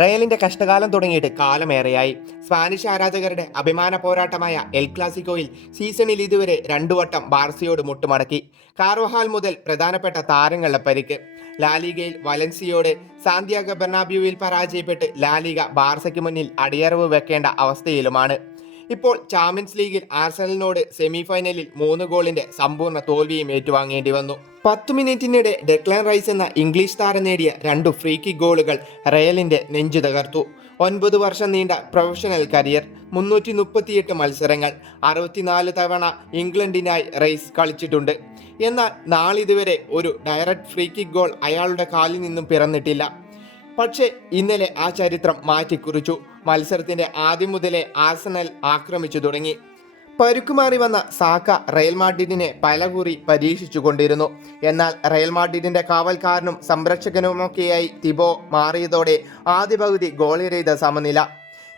റയലിന്റെ കഷ്ടകാലം തുടങ്ങിയിട്ട് കാലമേറെയായി. സ്പാനിഷ് ആരാധകരുടെ അഭിമാന പോരാട്ടമായ എൽ ക്ലാസിക്കോയിൽ സീസണിൽ ഇതുവരെ 2 വട്ടം ബാർസയോട് മുട്ടുമടക്കി. കാർവഹാൽ മുതൽ പ്രധാനപ്പെട്ട താരങ്ങളുടെ പരിക്ക്. ലാലിഗയിൽ വലൻസിയോട് സാന്തിയാഗോ ബെർണാബ്യൂവിൽ പരാജയപ്പെട്ട് ലാലിഗ ബാർസയ്ക്ക് മുന്നിൽ അടിയറവ് വെക്കേണ്ട അവസ്ഥയിലുമാണ്. ഇപ്പോൾ ചാമ്പ്യൻസ് ലീഗിൽ ആർസണലിനോട് സെമിഫൈനലിൽ 3 ഗോളിന്റെ സമ്പൂർണ്ണ തോൽവിയും ഏറ്റുവാങ്ങേണ്ടി വന്നു. 10 മിനിറ്റിനിടെ ഡെക്ലാൻ റൈസ് എന്ന ഇംഗ്ലീഷ് താരം നേടിയ 2 ഫ്രീ കിക്ക് ഗോളുകൾ റയലിന്റെ നെഞ്ചു തകർത്തു. 9 വർഷം നീണ്ട പ്രൊഫഷണൽ കരിയർ, 338 മത്സരങ്ങൾ, 64 തവണ ഇംഗ്ലണ്ടിനായി റൈസ് കളിച്ചിട്ടുണ്ട്. എന്നാൽ നാളിതുവരെ ഒരു ഡയറക്റ്റ് ഫ്രീ കിക്ക് ഗോൾ അയാളുടെ കാലിൽ നിന്നും പിറന്നിട്ടില്ല. പക്ഷേ ഇന്നലെ ആ ചരിത്രം മാറ്റിക്കുറിച്ചു. മത്സരത്തിന്റെ ആദ്യം മുതലേ ആർസണൽ ആക്രമിച്ചു തുടങ്ങി. പരുക്കുമാറി വന്ന സാക്ക റയൽ മാഡ്രിഡിനെ പലകുറി പരീക്ഷിച്ചു കൊണ്ടിരുന്നു. എന്നാൽ റയൽ മാഡ്രിഡിന്റെ കാവൽക്കാരനും സംരക്ഷകനുമൊക്കെയായി തിബോ മാറിയതോടെ ആദ്യ പകുതി ഗോളെറിയുന്ന സമനില.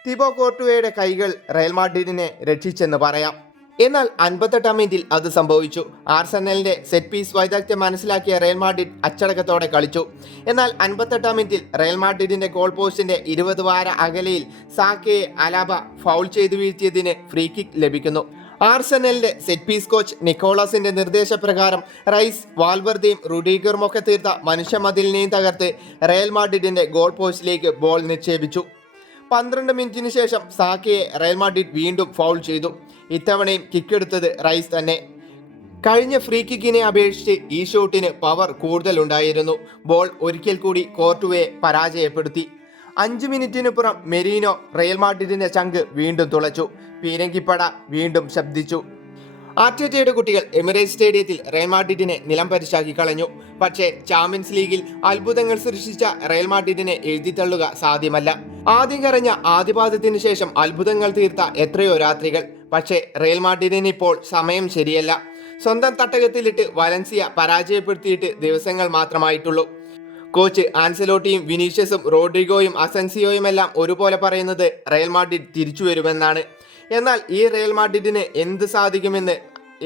തിബോ കോർട്ടുവയുടെ കൈകൾ റയൽ മാഡ്രിഡിനെ രക്ഷിച്ചെന്ന് പറയാം. എന്നാൽ 58-ാം മിനിറ്റിൽ അത് സംഭവിച്ചു. ആർസണലിന്റെ സെറ്റ് പീസ് വൈദഗ്ധ്യം മനസ്സിലാക്കിയ റയൽ മാഡ്രിഡ് അച്ചടക്കത്തോടെ കളിച്ചു. എന്നാൽ 58-ാം മിനിറ്റിൽ റയൽ മാഡ്രിഡിന്റെ ഗോൾ പോസ്റ്റിന്റെ 20 വാര അകലെയിൽ സാക്കയെ അലാബ ഫൗൾ ചെയ്തു വീഴ്ത്തിയതിന് ഫ്രീ കിക്ക് ലഭിക്കുന്നു. ആർസണലിന്റെ സെറ്റ് പീസ് കോച്ച് നിക്കോളാസിന്റെ നിർദ്ദേശപ്രകാരം റൈസ്, വാൽവർദയും റുഡിഗറുമൊക്കെ തീർത്ത മനുഷ്യമതിലിനെയും തകർത്ത് റയൽ മാഡ്രിഡിന്റെ ഗോൾ പോസ്റ്റിലേക്ക് ബോൾ നിക്ഷേപിച്ചു. 12 മിനിറ്റിന് ശേഷം സാക്കയെ റയൽ മാഡ്രിഡ് വീണ്ടും ഫൗൾ ചെയ്തു. ഇത്തവണയും കിക്കെടുത്തത് റൈസ് തന്നെ. കഴിഞ്ഞ ഫ്രീ കിക്കിനെ അപേക്ഷിച്ച് ഈ ഷോട്ടിന് പവർ കൂടുതലുണ്ടായിരുന്നു. ബോൾ ഒരിക്കൽ കൂടി കോർട്ടുവയെ പരാജയപ്പെടുത്തി. 5 മിനിറ്റിനുപുറം മെരീനോ റയൽ മാഡ്രിഡിന്റെ ചങ്ക് വീണ്ടും തുളച്ചു. പീരങ്കിപ്പട വീണ്ടും ശബ്ദിച്ചു. ആർട്ടേറ്റയുടെ കുട്ടികൾ എമിറേറ്റ്സ് സ്റ്റേഡിയത്തിൽ റയൽ മാഡ്രിഡിനെ നിലം പരിശാക്കി കളഞ്ഞു. പക്ഷേ ചാമ്പ്യൻസ് ലീഗിൽ അത്ഭുതങ്ങൾ സൃഷ്ടിച്ച റയൽ മാഡ്രിഡിനെ എഴുതിത്തള്ളുക സാധ്യമല്ല. ആദ്യം കരഞ്ഞ ആദ്യപാദത്തിന് ശേഷം അത്ഭുതങ്ങൾ തീർത്ത എത്രയോ രാത്രികൾ. പക്ഷേ റയൽ മാഡ്രിഡിന് ഇപ്പോൾ സമയം ശരിയല്ല. സ്വന്തം തട്ടകത്തിലിട്ട് വലൻസിയ പരാജയപ്പെടുത്തിയിട്ട് ദിവസങ്ങൾ മാത്രമായിട്ടുള്ളൂ. കോച്ച് ആൻസലോട്ടിയും വിനീഷ്യസും റോഡ്രിഗോയും അസൻസിയോയുമെല്ലാം ഒരുപോലെ പറയുന്നത് റയൽ മാഡ്രിഡ് തിരിച്ചു വരുമെന്നാണ്. എന്നാൽ ഈ റയൽ മാഡ്രിഡിന് എന്ത് സാധിക്കുമെന്ന്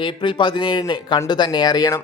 ഏപ്രിൽ 17-ന് കണ്ടു തന്നെ അറിയണം.